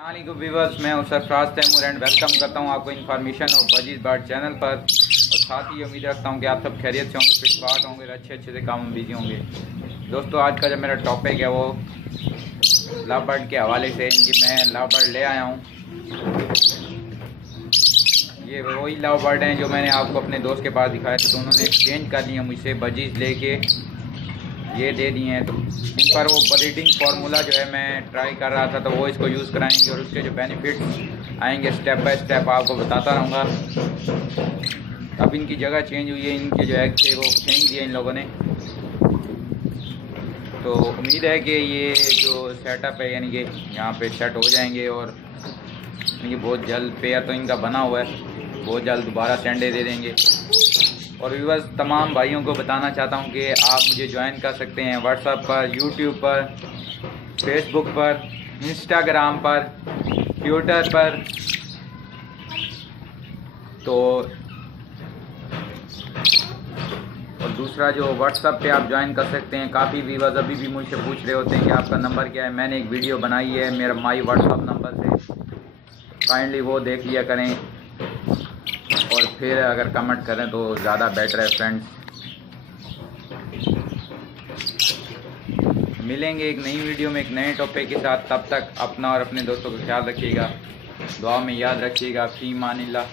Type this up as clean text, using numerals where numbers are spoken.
अस्सलामुअलैकुम व्यूअर्स, मैं हूं सरफराज तैमूर एंड वेलकम करता हूं आपको इन्फॉर्मेशन और वजीज बर्ड चैनल पर। और साथ ही उम्मीद रखता हूं कि आप सब खैरियत से होंगे, फिट फाट होंगे, अच्छे से काम में बिजी होंगे। दोस्तों, आज का जो मेरा टॉपिक है वो लव बर्ड के हवाले से मैं लव बर्ड ले आया हूँ। ये वही लव बर्ड हैं जो मैंने आपको अपने दोस्त के पास दिखाए थे, तो उन्होंने एक्सचेंज कर लिए मुझसे बजीज लेके ये दे दिए हैं। तो इन पर वो ब्रीडिंग फार्मूला जो है मैं ट्राई कर रहा था, तो वो इसको यूज़ कराएंगे और उसके जो बेनिफिट्स आएंगे स्टेप बाय स्टेप आपको बताता रहूँगा। अब इनकी जगह चेंज हुई है, इनके जो एग थे वो फेंक दिए इन लोगों ने। तो उम्मीद है कि ये जो सेटअप है यानी कि यहाँ पे सेट हो जाएंगे और ये बहुत जल्द पेयर तो इनका बना हुआ है, बहुत जल्द दोबारा संडे दे देंगे। और व्यूअर्स, तमाम भाइयों को बताना चाहता हूं कि आप मुझे ज्वाइन कर सकते हैं व्हाट्सएप पर, यूट्यूब पर, फेसबुक पर, इंस्टाग्राम पर, ट्विटर पर। तो और दूसरा जो व्हाट्सएप पे आप ज्वाइन कर सकते हैं। काफ़ी व्यूअर्स अभी भी मुझसे पूछ रहे होते हैं कि आपका नंबर क्या है। मैंने एक वीडियो बनाई है मेरा माई व्हाट्सएप नंबर से, काइंडली वो देख लिया करें और फिर अगर कमेंट करें तो ज़्यादा बेटर है। फ्रेंड्स, मिलेंगे एक नई वीडियो में एक नए टॉपिक के साथ। तब तक अपना और अपने दोस्तों का ख्याल रखिएगा, दुआ में याद रखिएगा। फी मानिल्लाह।